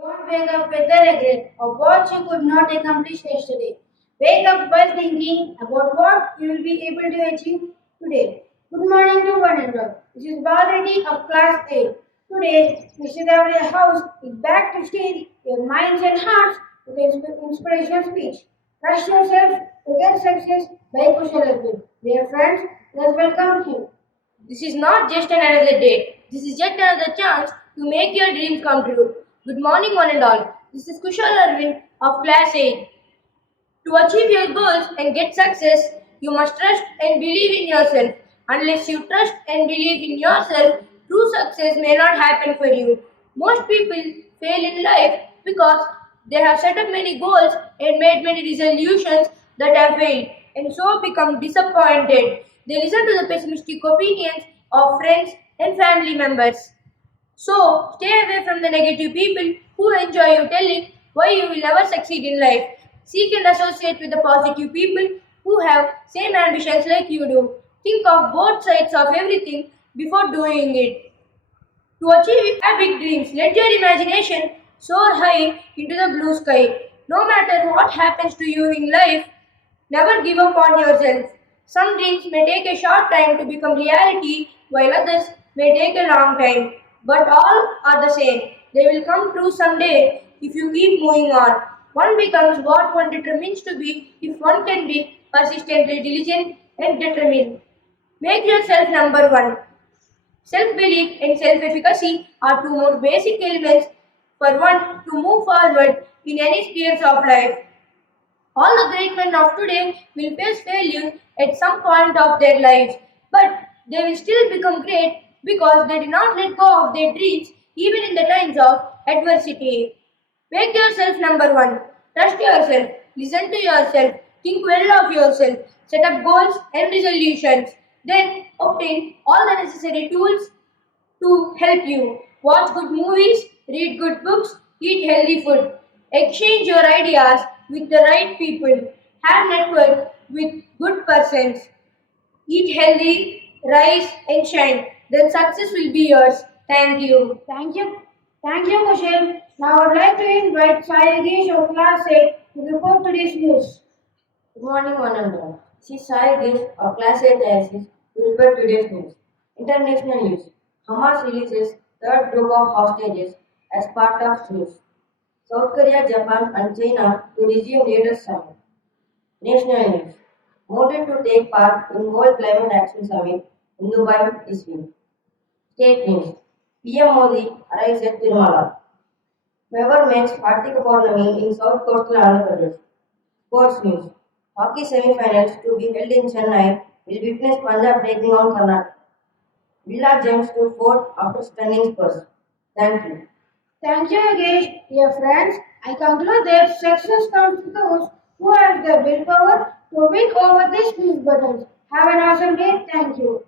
Don't wake up with a regret of what you could not accomplish yesterday. Wake up while thinking about what you will be able to achieve today. Good morning to one and all. This is Balreddy of Class 8. Today, Mr. Davide House is back to steal your minds and hearts with an inspirational speech. Trust yourself to get success by Kushal Arvind. Dear friends, let's welcome him. This is not just another day. This is yet another chance to make your dreams come true. Good morning, one and all. This is Kushal Arvind of Class 8. To achieve your goals and get success, you must trust and believe in yourself. Unless you trust and believe in yourself, true success may not happen for you. Most people fail in life because they have set up many goals and made many resolutions that have failed and so become disappointed. They listen to the pessimistic opinions of friends and family members. So, stay away from the negative people who enjoy you telling why you will never succeed in life. Seek and associate with the positive people who have same ambitions like you do. Think of both sides of everything before doing it. To achieve have big dreams, let your imagination soar high into the blue sky. No matter what happens to you in life, never give up on yourself. Some dreams may take a short time to become reality, while others may take a long time. But all are the same. They will come true someday if you keep moving on. One becomes what one determines to be if one can be persistently diligent and determined. Make yourself number one. Self belief and self efficacy are two most basic elements for one to move forward in any spheres of life. All the great men of today will face failure at some point of their lives, but they will still become great because they did not let go of their dreams even in the times of adversity. Make yourself number one. Trust yourself. Listen to yourself. Think well of yourself. Set up goals and resolutions. Then obtain all the necessary tools to help you. Watch good movies, read good books, eat healthy food. Exchange your ideas with the right people. Have network with good persons. Eat healthy, rise and shine. Then success will be yours. Thank you. Thank you, Kushal. Now I would like to invite Sai Yogesh of Class 8 to report today's news. Good morning, one and all. This is Sai Gish of Class 8 Diocese to report today's news. International news. Hamas releases third group of hostages as part of truce. South Korea, Japan, and China to resume leaders summit. National news. Modi to take part in World Climate Action Summit in Dubai this week. State news. PM Modi arrives at Tirumala. Whoever makes Kartika Purnami in South Coastal Andhra Pradesh. Sports news. Hockey semi-finals to be held in Chennai will witness Punjab taking on Karnataka. Villa jumps to fourth after stunning Spurs. Thank you. Thank you, Yogesh. Dear friends, I conclude that success comes to those who have the willpower to win over these news buttons. Have an awesome day. Thank you.